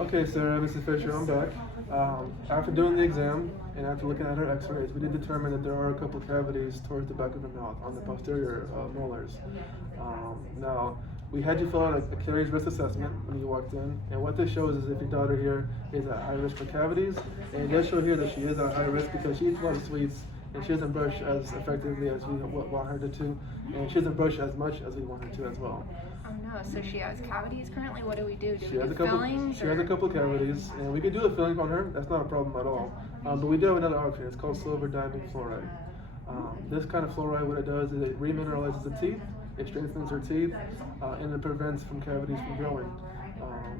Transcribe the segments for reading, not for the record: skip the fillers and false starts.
Okay, Sarah, Mrs. Fisher, I'm back. After doing the exam and after looking at her x-rays, we did determine that there are a couple cavities towards the back of her mouth on the posterior molars. Now, we had you fill out a caries risk assessment when you walked in, and what this shows is if your daughter here is at high risk for cavities, and it does show here that she is at high risk because she eats a lot of sweets, and she doesn't brush as effectively as we want her to, and she doesn't brush as much as we want her to as well. Oh no, so she has cavities currently? What do we do? She has a couple of cavities, and we could do a filling on her. That's not a problem at all. But we do have another option. It's called Silver Diamine Fluoride. This kind of fluoride, what it does is it remineralizes the teeth, it strengthens her teeth, and it prevents from cavities from growing.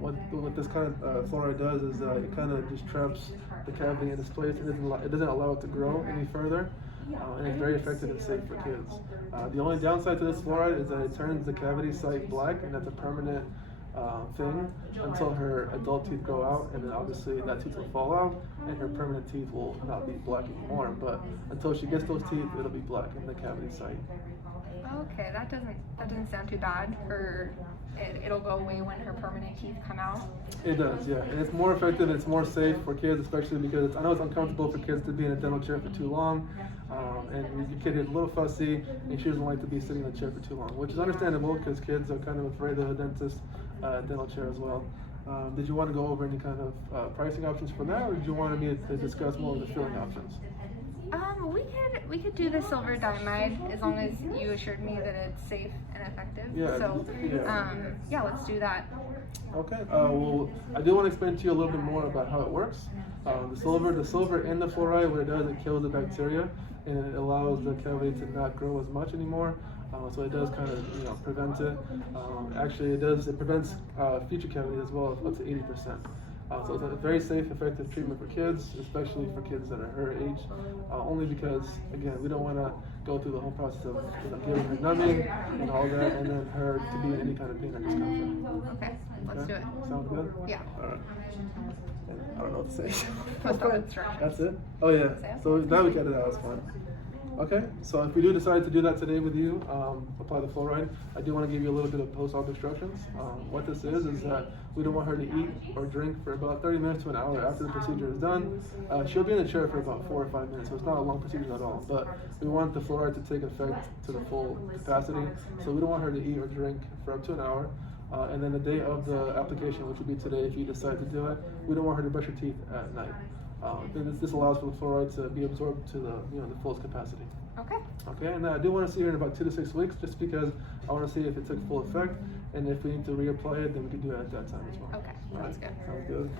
What this kind of fluoride does is it kind of just traps the cavity in its place. It doesn't allow it to grow any further. And it's very effective and safe for kids. The only downside to this fluoride is that it turns the cavity site black, and that's a permanent thing until her adult teeth grow out, and then obviously that tooth will fall out and her permanent teeth will not be black anymore. But until she gets those teeth, it'll be black in the cavity site. Okay, that doesn't sound too bad. It'll go away when her permanent teeth come out. It does, yeah, and it's more effective and it's more safe for kids, especially because I know it's uncomfortable for kids to be in a dental chair for too long, and your kid is a little fussy and she doesn't like to be sitting in the chair for too long, which is understandable because kids are kind of afraid of a dentist dental chair as well. Did you want to go over any kind of pricing options for that, or did you want me to discuss more of the filling options? We could do the silver diamide as long as you assured me that it's safe and effective. Yeah. So, yeah, let's do that. Okay. Well, I do want to explain to you a little bit more about how it works. The silver in the fluoride, what it does, it kills the bacteria and it allows the cavity to not grow as much anymore. So it does kind of prevent it. Actually, it prevents future cavities as well, up to 80%. So it's a very safe, effective treatment for kids, especially for kids that are her age. Only because, again, we don't want to go through the whole process of giving her numbing and all that, and then her to be in any kind of pain or discomfort. Okay, let's do it. Sounds good? Yeah. All right. I don't know what to say. What's the instructions? That's it? Oh yeah. So now we get it out. That's fine. Okay, so if we do decide to do that today with you, apply the fluoride, I do want to give you a little bit of post-op instructions. What this is that we don't want her to eat or drink for about 30 minutes to an hour after the procedure is done. She'll be in the chair for about 4 or 5 minutes, so it's not a long procedure at all. But we want the fluoride to take effect to the full capacity, so we don't want her to eat or drink for up to an hour. And then the day of the application, which will be today if you decide to do it, we don't want her to brush her teeth at night. This allows for the fluoride to be absorbed to the fullest capacity. Okay. Okay, and I do want to see her in about 2 to 6 weeks, just because I want to see if it took full effect, and if we need to reapply it, then we can do it at that time as well. Okay, All sounds right. good. Sounds good.